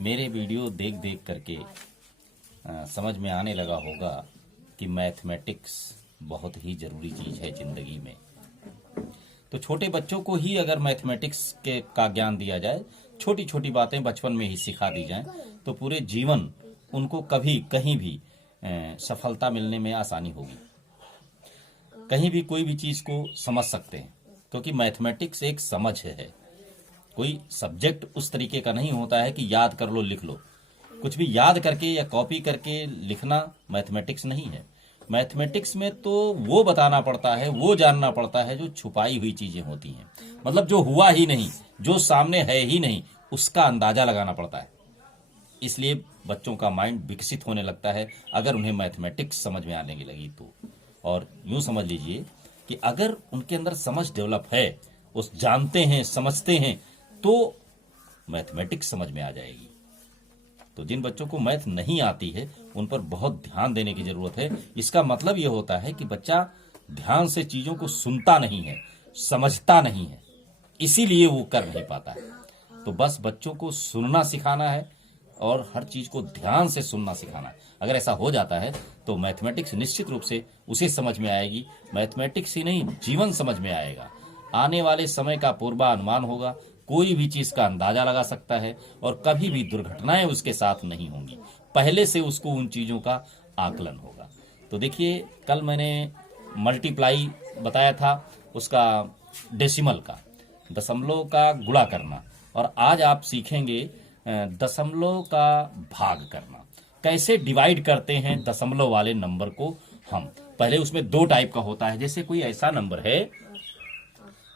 मेरे वीडियो देख देख करके समझ में आने लगा होगा कि मैथमेटिक्स बहुत ही ज़रूरी चीज़ है ज़िंदगी में। तो छोटे बच्चों को ही अगर मैथमेटिक्स का ज्ञान दिया जाए, छोटी छोटी बातें बचपन में ही सिखा दी जाएं, तो पूरे जीवन उनको कभी कहीं भी सफलता मिलने में आसानी होगी। कहीं भी कोई भी चीज़ को समझ सकते हैं, क्योंकि मैथमेटिक्स एक समझ है। कोई सब्जेक्ट उस तरीके का नहीं होता है कि याद कर लो लिख लो। कुछ भी याद करके या कॉपी करके लिखना मैथमेटिक्स नहीं है। मैथमेटिक्स में तो वो बताना पड़ता है, वो जानना पड़ता है जो छुपाई हुई चीजें होती हैं। मतलब जो हुआ ही नहीं, जो सामने है ही नहीं, उसका अंदाजा लगाना पड़ता है। इसलिए बच्चों का माइंड विकसित होने लगता है अगर उन्हें मैथमेटिक्स समझ में आने लगी तो। और यूं समझ लीजिए कि अगर उनके अंदर समझ डेवलप है, उस जानते हैं, समझते हैं, तो मैथमेटिक्स समझ में आ जाएगी। तो जिन बच्चों को मैथ नहीं आती है उन पर बहुत ध्यान देने की जरूरत है। इसका मतलब यह होता है कि बच्चा ध्यान से चीजों को सुनता नहीं है, समझता नहीं है, इसीलिए वो कर नहीं पाता है। तो बस बच्चों को सुनना सिखाना है और हर चीज को ध्यान से सुनना सिखाना है। अगर ऐसा हो जाता है तो मैथमेटिक्स निश्चित रूप से उसे समझ में आएगी। मैथमेटिक्स ही नहीं, जीवन समझ में आएगा। आने वाले समय का पूर्वानुमान होगा, कोई भी चीज का अंदाजा लगा सकता है और कभी भी दुर्घटनाएं उसके साथ नहीं होंगी। पहले से उसको उन चीजों का आकलन होगा। तो देखिए, कल मैंने मल्टीप्लाई बताया था, उसका डेसिमल का, दशमलव का गुणा करना, और आज आप सीखेंगे दशमलव का भाग करना। कैसे डिवाइड करते हैं दशमलव वाले नंबर को हम। पहले उसमें दो टाइप का होता है। जैसे कोई ऐसा नंबर है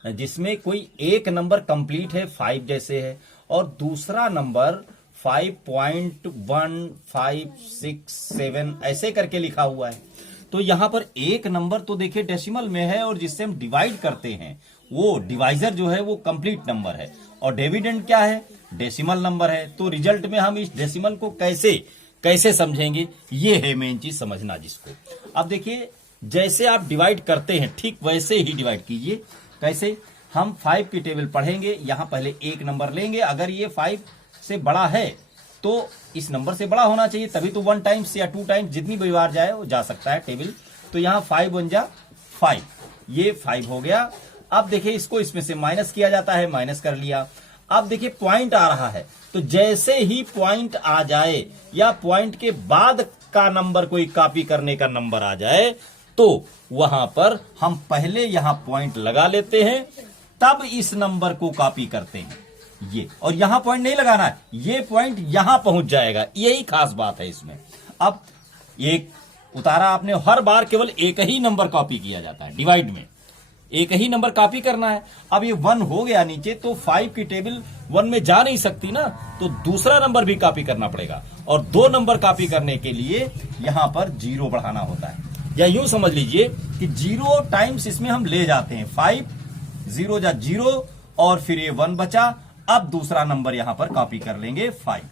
जिसमें कोई एक नंबर कंप्लीट है 5 जैसे है, और दूसरा नंबर 5.1567 ऐसे करके लिखा हुआ है। तो यहां पर एक नंबर तो देखिए डेसिमल में है, और जिससे हम डिवाइड करते हैं वो डिवाइजर जो है वो कंप्लीट नंबर है, और डिविडेंड क्या है, डेसिमल नंबर है। तो रिजल्ट में हम इस डेसिमल को कैसे समझेंगे, ये है मेन चीज समझना जिसको। अब देखिए, जैसे आप डिवाइड करते हैं ठीक वैसे ही डिवाइड कीजिए। कैसे? हम 5 की टेबल पढ़ेंगे, यहां पहले एक नंबर लेंगे। अगर ये 5 से बड़ा है तो इस नंबर से बड़ा होना चाहिए, तभी तो 1 टाइम्स या 2 टाइम्स जितनी भी बार जाए वो जा सकता है टेबल। तो यहां 5 1 जा 5, ये 5 हो गया। अब देखिए, इसको इसमें से माइनस किया जाता है, माइनस कर लिया। अब देखिए पॉइंट आ रहा है, तो जैसे ही पॉइंट आ जाए या पॉइंट के बाद का नंबर कोई कॉपी करने का नंबर आ जाए, तो वहां पर हम पहले यहां पॉइंट लगा लेते हैं, तब इस नंबर को कॉपी करते हैं ये। और यहां पॉइंट नहीं लगाना है, ये पॉइंट यहां पहुंच जाएगा। यही खास बात है इसमें। अब एक उतारा आपने, हर बार केवल एक ही नंबर कॉपी किया जाता है डिवाइड में, एक ही नंबर कॉपी करना है। अब ये 1 हो गया नीचे, तो 5 की टेबल 1 में जा नहीं सकती ना, तो दूसरा नंबर भी कॉपी करना पड़ेगा। और 2 नंबर कॉपी करने के लिए यहां पर 0 बढ़ाना होता है। या यूं समझ लीजिए कि 0 टाइम्स इसमें हम ले जाते हैं। 5 0 जा 0, और फिर ये 1 बचा। अब दूसरा नंबर यहां पर कॉपी कर लेंगे 5।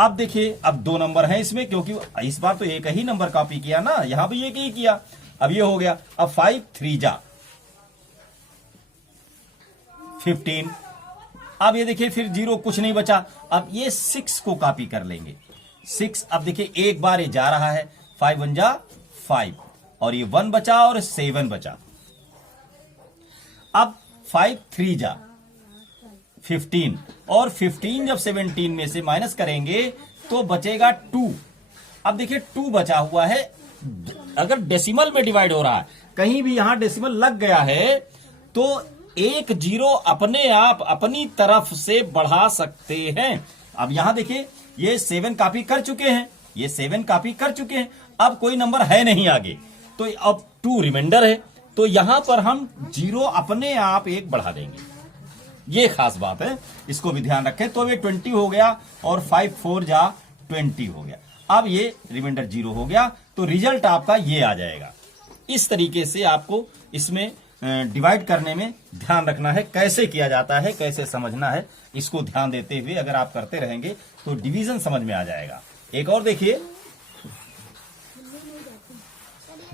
अब देखिए, अब 2 नंबर हैं इसमें, क्योंकि इस बार तो एक ही नंबर कॉपी किया ना, यहां भी एक ही किया। अब ये हो गया। अब 5 3 जा 15। अब ये देखिए, फिर 0 कुछ नहीं बचा। अब ये 6 को कॉपी कर लेंगे, 6। अब देखिए, एक बार ये जा रहा है, 5 1 जा 5, और ये 1 बचा और 7 बचा। अब 5 3 जा 15, और 15 जब 17 में से माइनस करेंगे तो बचेगा 2। अब देखिए 2 बचा हुआ है। अगर डेसिमल में डिवाइड हो रहा है, कहीं भी यहां डेसिमल लग गया है, तो एक 0 अपने आप अपनी तरफ से बढ़ा सकते हैं। अब यहां देखिए, ये 7 कॉपी कर चुके हैं, ये 7 कॉपी कर चुके हैं। अब कोई नंबर है नहीं आगे, तो अब 2 रिमाइंडर है, तो यहां पर हम 0 अपने आप एक बढ़ा देंगे। ये खास बात है, इसको भी ध्यान रखें। तो ये 20 हो गया, और 5 4 जा 20 हो गया। अब ये रिमाइंडर 0 हो गया, तो रिजल्ट आपका ये आ जाएगा। इस तरीके से आपको इसमें डिवाइड करने में ध्यान रखना है, कैसे किया जाता है, कैसे समझना है। इसको ध्यान देते हुए अगर आप करते रहेंगे तो डिवीजन समझ में आ जाएगा। एक और देखिए,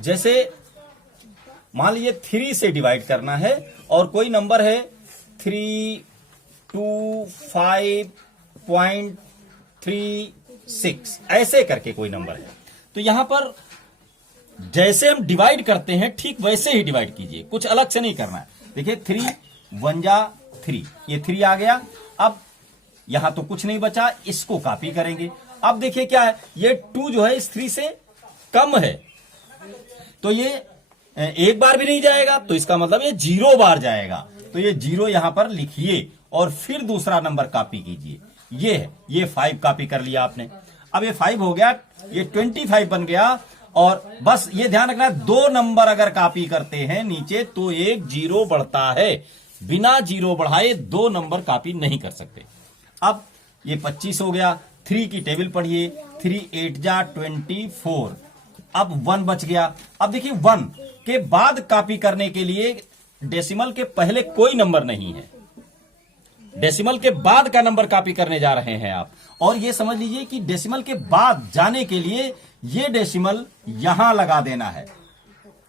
जैसे मान लीजिए 3 से डिवाइड करना है, और कोई नंबर है 3 25.36 ऐसे करके कोई नंबर है। तो यहां पर जैसे हम डिवाइड करते हैं ठीक वैसे ही डिवाइड कीजिए, कुछ अलग से नहीं करना है। देखिए 3 1 जा 3, ये 3 आ गया। अब यहां तो कुछ नहीं बचा, इसको कॉपी करेंगे। अब देखिए क्या है, ये 2 जो है इस 3 से कम है, तो ये एक बार भी नहीं जाएगा, तो इसका मतलब ये 0 बार जाएगा। तो ये 0 यहां पर लिखिए और फिर दूसरा नंबर कॉपी कीजिए। ये है, ये 5 कॉपी कर लिया आपने। अब ये 5 हो गया, ये 25 बन गया। और बस ये ध्यान रखना, 2 नंबर अगर कॉपी करते हैं नीचे तो एक 0 बढ़ता है, बिना 0 बढ़ाए 2 नंबर कॉपी नहीं कर सकते। अब ये 25 हो गया। 3 की टेबल पढ़िए, 3 8 जा 24। अब 1 बच गया। अब देखिए 1 के बाद कॉपी करने के लिए डेसिमल के पहले कोई नंबर नहीं है, डेसिमल के बाद का नंबर कॉपी करने जा रहे हैं आप। और ये समझ लीजिए कि डेसिमल के बाद जाने के लिए ये डेसिमल यहां लगा देना है।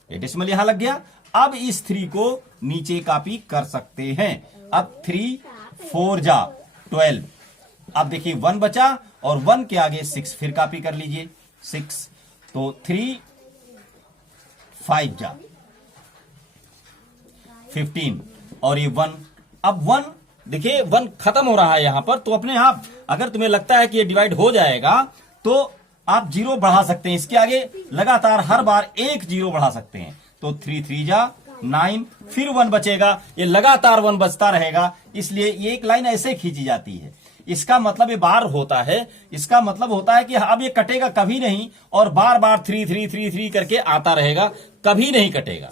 ये डेसिमल यहां लग गया। अब इस 3 को नीचे कॉपी कर सकते हैं। अब 3 4 जा 12। अब देखिए 1 बचा और 1 के आगे 6 फिर कॉपी कर लीजिए 6। तो 3 5 जा 15 और ये 1। अब 1 देखिए 1 खत्म हो रहा है यहां पर, तो अपने आप अगर तुम्हें लगता है कि ये डिवाइड हो जाएगा तो आप 0 बढ़ा सकते हैं। इसके आगे लगातार हर बार एक 0 बढ़ा सकते हैं। तो 3 3 जा 9, फिर 1 बचेगा, ये लगातार 1 बचता रहेगा। इसलिए ये एक लाइन ऐसे खींची जाती है। इसका मतलब ये बार होता है, इसका मतलब होता है कि अब ये कटेगा कभी नहीं और बार बार 3 3 3 3 करके आता रहेगा, कभी नहीं कटेगा,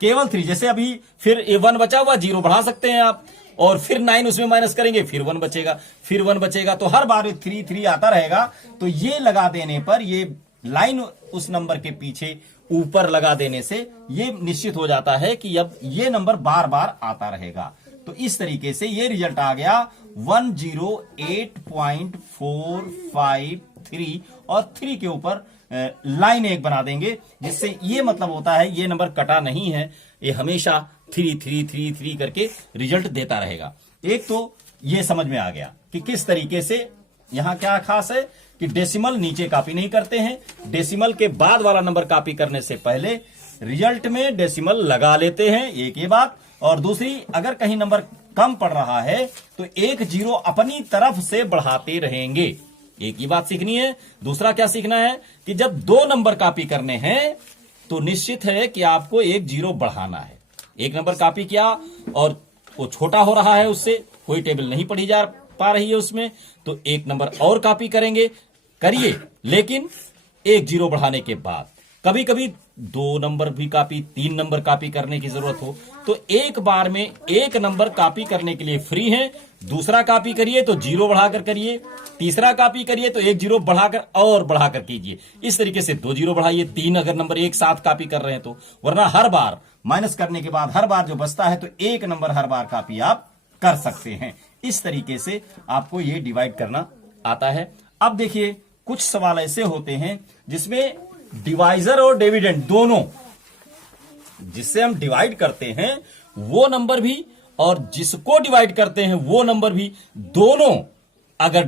केवल 3। जैसे अभी फिर ये 1 बचा हुआ, 0 बढ़ा सकते हैं आप और फिर 9 उसमें माइनस करेंगे, फिर 1 बचेगा, फिर 1 बचेगा, तो हर बार 3 3 आता रहेगा। तो ये लगा देने पर, ये लाइन उस नंबर के पीछे ऊपर लगा देने से ये निश्चित हो जाता है कि अब ये नंबर बार बार आता रहेगा। तो इस तरीके से ये रिजल्ट आ गया 108.453 और 3 के ऊपर लाइन एक बना देंगे, जिससे ये मतलब होता है ये नंबर कटा नहीं है, ये हमेशा 3 3 3 3 करके रिजल्ट देता रहेगा। एक तो ये समझ में आ गया कि किस तरीके से यहां क्या खास है कि डेसिमल नीचे कॉपी नहीं करते हैं, डेसिमल के बाद वाला नंबर कॉपी करने से पहले रिजल्ट में डेसिमल लगा लेते हैं, एक ये बात। और दूसरी, अगर कहीं नंबर कम पड़ रहा है तो एक 0 अपनी तरफ से बढ़ाते रहेंगे, एक ही बात सीखनी है। दूसरा क्या सीखना है कि जब 2 नंबर कॉपी करने हैं तो निश्चित है कि आपको एक 0 बढ़ाना है। एक नंबर कॉपी किया और वो छोटा हो रहा है, उससे कोई टेबल नहीं पढ़ी जा पा रही है उसमें, तो एक नंबर और कॉपी करेंगे, करिए, लेकिन एक 0 बढ़ाने के बाद। कभी कभी 2 नंबर भी कॉपी, 3 नंबर कॉपी करने की जरूरत हो तो एक बार में एक नंबर कॉपी करने के लिए फ्री है। दूसरा कॉपी करिए तो 0 बढ़ाकर करिए, तीसरा कॉपी करिए तो एक 0 बढ़ाकर और बढ़ाकर कीजिए। इस तरीके से 2 0 बढ़ाइए, 3 अगर नंबर एक साथ कॉपी कर रहे हैं तो, वरना हर बार माइनस करने के बाद हर बार जो बचता है तो एक नंबर हर बार कॉपी आप कर सकते हैं। इस तरीके से आपको ये डिवाइड करना आता है। अब देखिए कुछ सवाल ऐसे होते हैं जिसमें डिवाइजर और डिविडेंड दोनों, जिससे हम डिवाइड करते हैं वो नंबर भी और जिसको डिवाइड करते हैं वो नंबर भी, दोनों अगर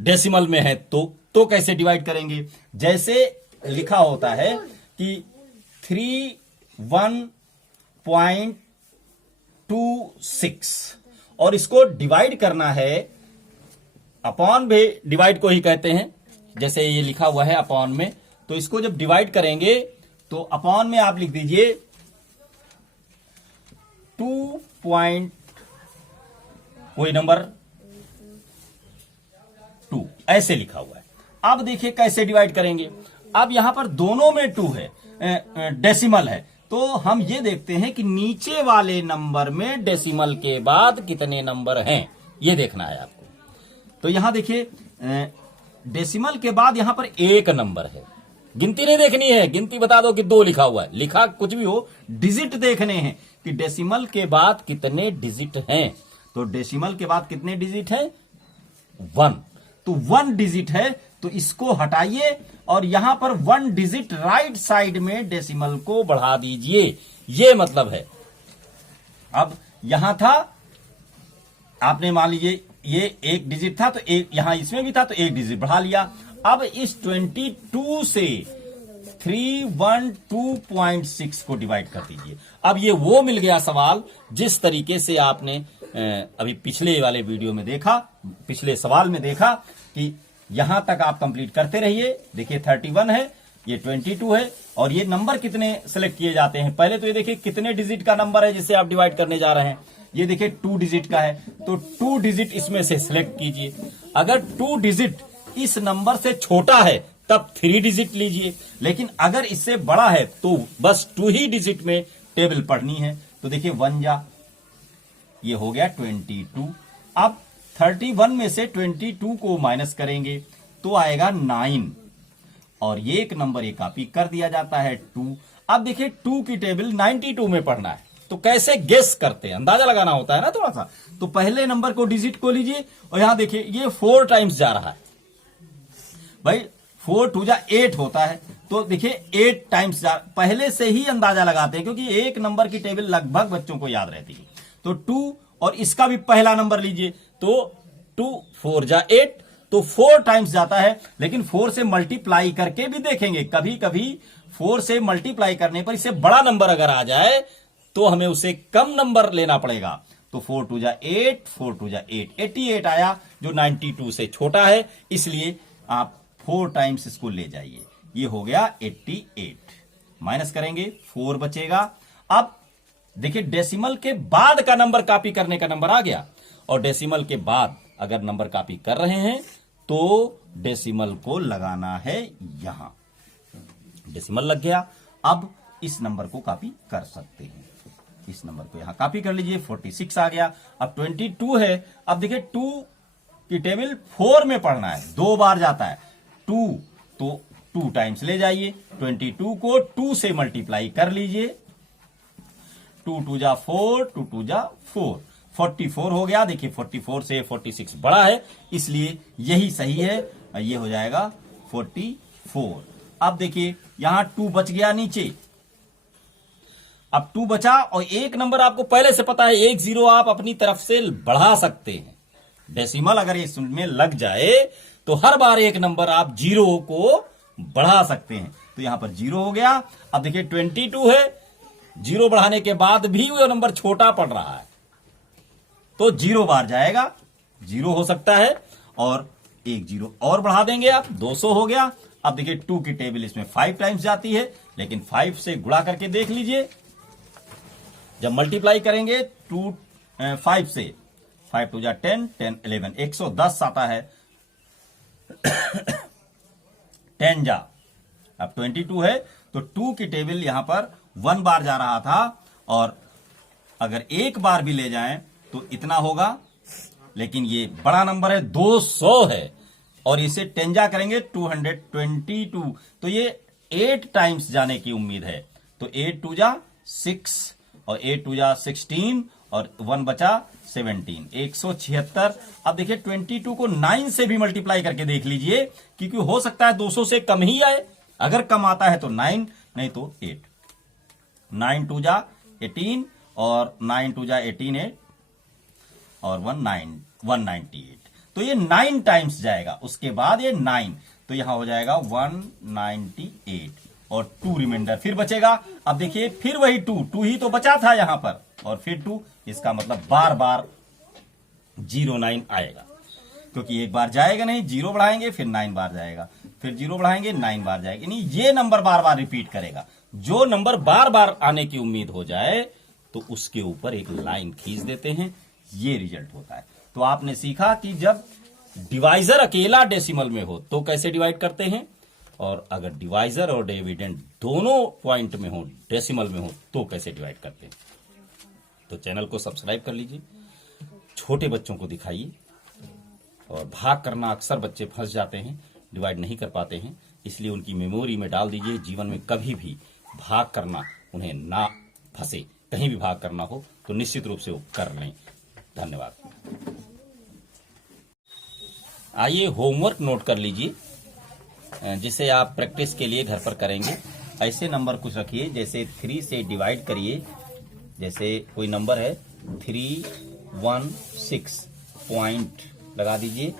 डेसिमल में है तो कैसे डिवाइड करेंगे। जैसे लिखा होता है कि 31.26 और इसको डिवाइड करना है, अपॉन भी डिवाइड को ही कहते हैं, जैसे ये लिखा हुआ है अपॉन में, तो इसको जब डिवाइड करेंगे तो अपॉन में आप लिख दीजिए 2 कोई नंबर 2 ऐसे लिखा हुआ है। अब देखिए कैसे डिवाइड करेंगे। अब यहां पर दोनों में 2 है, डेसिमल है, तो हम ये देखते हैं कि नीचे वाले नंबर में डेसिमल के बाद कितने नंबर हैं, ये देखना है आपको। तो यहां देखिए डेसिमल के बाद यहां पर एक नंबर है, गिनती नहीं देखनी है, गिनती बता दो कि 2 लिखा हुआ है, लिखा कुछ भी हो, डिजिट देखने हैं कि डेसिमल के बाद कितने डिजिट हैं। तो डेसिमल के बाद कितने डिजिट हैं, 1, तो 1 डिजिट है, तो इसको हटाइए और यहां पर 1 डिजिट राइट साइड में डेसिमल को बढ़ा दीजिए, ये मतलब है। अब यहां था आपने मान लीजिए ये एक डिजिट था तो एक यहां इसमें भी था तो एक डिजिट बढ़ा लिया। अब इस 22 से 312.6 को डिवाइड कर दीजिए। अब ये वो मिल गया सवाल जिस तरीके से आपने अभी पिछले वाले वीडियो में देखा, पिछले सवाल में देखा कि यहां तक आप कंप्लीट करते रहिए। देखिए 31 है, ये 22 है, और ये नंबर कितने सेलेक्ट किए जाते हैं। पहले तो ये देखिए कितने डिजिट का नंबर है जिसे आप डिवाइड करने जा रहे हैं। ये देखिए 2 डिजिट का है, तो 2 डिजिट इसमें से सिलेक्ट कीजिए। अगर 2 डिजिट इस नंबर से छोटा है तब 3 डिजिट लीजिए, लेकिन अगर इससे बड़ा है तो बस 2 ही डिजिट में टेबल पढ़नी है। तो देखिए 1 जा, ये हो गया 22। अब 31 में से 22 को माइनस करेंगे तो आएगा 9, और ये एक नंबर ये कॉपी कर दिया जाता है 2। अब देखिए 2 की टेबल 92 में पढ़ना है, तो कैसे गेस करते हैं, अंदाजा लगाना होता है ना थोड़ा सा। तो पहले नंबर को डिजिट को लीजिए, और यहां देखिए ये 4 टाइम्स जा रहा है। भाई 4 2 जा 8 होता है, तो देखिए 8 टाइम्स जा, पहले से ही अंदाजा लगाते हैं क्योंकि एक नंबर की टेबल लगभग बच्चों को याद रहती है। तो 2, और इसका भी पहला नंबर लीजिए, तो 2 4 जा 8, तो 4 टाइम्स जाता है। लेकिन 4 से मल्टीप्लाई करके भी देखेंगे, कभी कभी 4 से मल्टीप्लाई करने पर इससे बड़ा नंबर अगर आ जाए तो हमें उसे कम नंबर लेना पड़ेगा। तो 4 2 जा 8, 4 2 जा 8, 88 आया, जो 92 से छोटा है, इसलिए आप 4 टाइम्स इसको ले जाइए। ये हो गया 88। माइनस करेंगे 4 बचेगा। अब देखिए डेसिमल के बाद का नंबर कॉपी करने का नंबर आ गया, और डेसिमल के बाद अगर नंबर कॉपी कर रहे हैं तो डेसिमल को लगाना है यहां। डेसिमल लग गया। अब इस नंबर को कॉपी कर सकते हैं, इस नंबर को यहां कॉपी कर लीजिए। 46 आ गया। अब 22 है। अब देखिए 2 की टेबल 4 में पढ़ना है, 2 बार जाता है 2, तो 2 टाइम्स ले जाइए। 22 को 2 से मल्टीप्लाई कर लीजिए। 2 2 जा 4, 2 2 जा 4, 44 हो गया। देखिए 44 से 46 बड़ा है, इसलिए यही सही है। ये हो जाएगा 44। अब देखिए यहां 2 बच गया नीचे। अब 2 बचा, और एक नंबर आपको पहले से पता है, 1 0 आप अपनी तरफ से बढ़ा सकते हैं। डेसिमल अगर इसमें लग जाए तो हर बार एक नंबर आप 0 को बढ़ा सकते हैं। तो यहां पर 0 हो गया। अब देखिए 22 है, 0 बढ़ाने के बाद भी वो नंबर छोटा पड़ रहा है, तो 0 बार जाएगा, 0 हो सकता है, और एक 0 और बढ़ा देंगे आप, 200 हो गया। अब देखिए 2 की टेबल इसमें 5 टाइम्स जाती है, लेकिन 5 से गुणा करके देख लीजिए। जब मल्टीप्लाई करेंगे 5 से, 5 2 जा 10, 10 11, 110 आता है। 10 जा, अब 22 है, तो 2 की टेबल यहां पर 1 बार जा रहा था, और अगर एक बार भी ले जाएं तो इतना होगा, लेकिन ये बड़ा नंबर है, 200 है, और इसे 10 जा करेंगे 222, तो ये 8 टाइम्स जाने की उम्मीद है। तो 8 2 जा 6, और 8 2 जा 16, और 1 बचा 17, 176। अब देखिए 22 को 9 से भी मल्टीप्लाई करके देख लीजिए, क्योंकि हो सकता है 200 से कम ही आए। अगर कम आता है तो 9, नहीं तो 8। 9 2 जा 18, और 9 2 जा 18 8, और 198। तो ये 9 टाइम्स जाएगा। उसके बाद ये 9, तो यहां हो जाएगा 198, और 2 रिमाइंडर फिर बचेगा। अब देखिए फिर वही 2 ही तो बचा था यहां पर, और फिर 2, इसका मतलब बार बार 09 आएगा, क्योंकि एक बार जाएगा नहीं, 0 बढ़ाएंगे फिर 9 बार जाएगा, फिर 0 बढ़ाएंगे 9 बार जाएगा, यानी ये नंबर बार बार रिपीट करेगा। जो नंबर बार बार आने की उम्मीद हो जाए तो उसके ऊपर एक लाइन खींच देते हैं, ये रिजल्ट होता है। तो आपने सीखा कि जब डिवाइजर अकेला डेसिमल में हो तो कैसे डिवाइड करते हैं, और अगर डिवाइजर और डिविडेंड दोनों पॉइंट में हो, डेसिमल में हो, तो कैसे डिवाइड करते हैं। तो चैनल को सब्सक्राइब कर लीजिए, छोटे बच्चों को दिखाइए। और भाग करना अक्सर बच्चे फंस जाते हैं, डिवाइड नहीं कर पाते हैं, इसलिए उनकी मेमोरी में डाल दीजिए। जीवन में कभी भी भाग करना उन्हें ना फंसे, कहीं भी भाग करना हो तो निश्चित रूप से वो कर लें। धन्यवाद। आइए होमवर्क नोट कर लीजिए, जिसे आप प्रैक्टिस के लिए घर पर करेंगे। ऐसे नंबर कुछ रखिए, जैसे 3 से डिवाइड करिए। जैसे कोई नंबर है 316, पॉइंट लगा दीजिए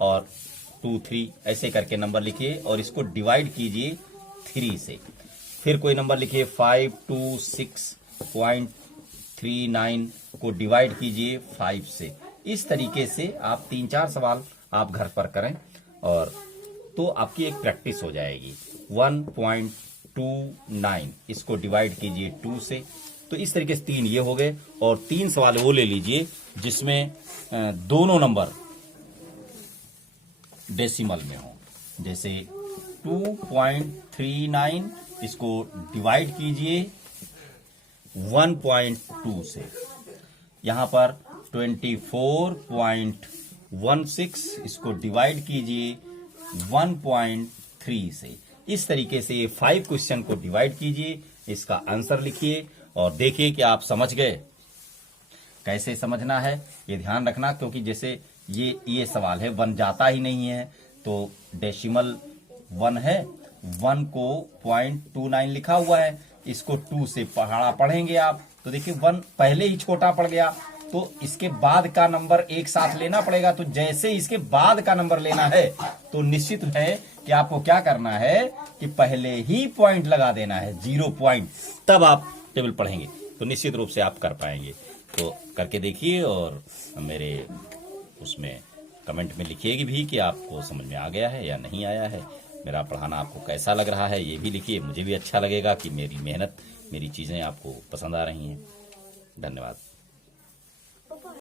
और 2 3 ऐसे करके नंबर लिखिए और इसको डिवाइड कीजिए 3 से। फिर कोई नंबर लिखिए 526.39 को डिवाइड कीजिए 5 से। इस तरीके से आप 3-4 सवाल आप घर पर करें और तो आपकी एक प्रैक्टिस हो जाएगी। 1.29 इसको डिवाइड कीजिए 2 से। तो इस तरीके से 3 ये हो गए और 3 सवाल वो ले लीजिए जिसमें दोनों नंबर डेसिमल में हो। जैसे 2.39 इसको डिवाइड कीजिए 1.2 से। यहां पर 24.16 इसको डिवाइड कीजिए 1.3 से। इस तरीके से ये 5 क्वेश्चन को डिवाइड कीजिए, इसका आंसर लिखिए और देखिए कि आप समझ गए। कैसे समझना है ये ध्यान रखना, क्योंकि जैसे ये सवाल है 1 जाता ही नहीं है, तो डेसिमल 1 है, 1 को 0.29 लिखा हुआ है, इसको 2 से पढ़ेंगे आप तो देखिए 1 पहले ही छोटा पड़ गया, तो इसके बाद का नंबर एक साथ लेना पड़ेगा। तो जैसे इसके बाद का नंबर लेना है तो निश्चित है कि आपको क्या करना है कि पहले ही पॉइंट लगा देना है 0 पॉइंट, तब आप टेबल पढ़ेंगे तो निश्चित रूप से आप कर पाएंगे। तो करके देखिए और मेरे उसमें कमेंट में लिखिएगी भी कि आपको समझ में आ गया है या नहीं आया है। मेरा पढ़ाना आपको कैसा लग रहा है ये भी लिखिए, मुझे भी अच्छा लगेगा कि मेरी मेहनत, मेरी चीज़ें आपको पसंद आ रही हैं। धन्यवाद।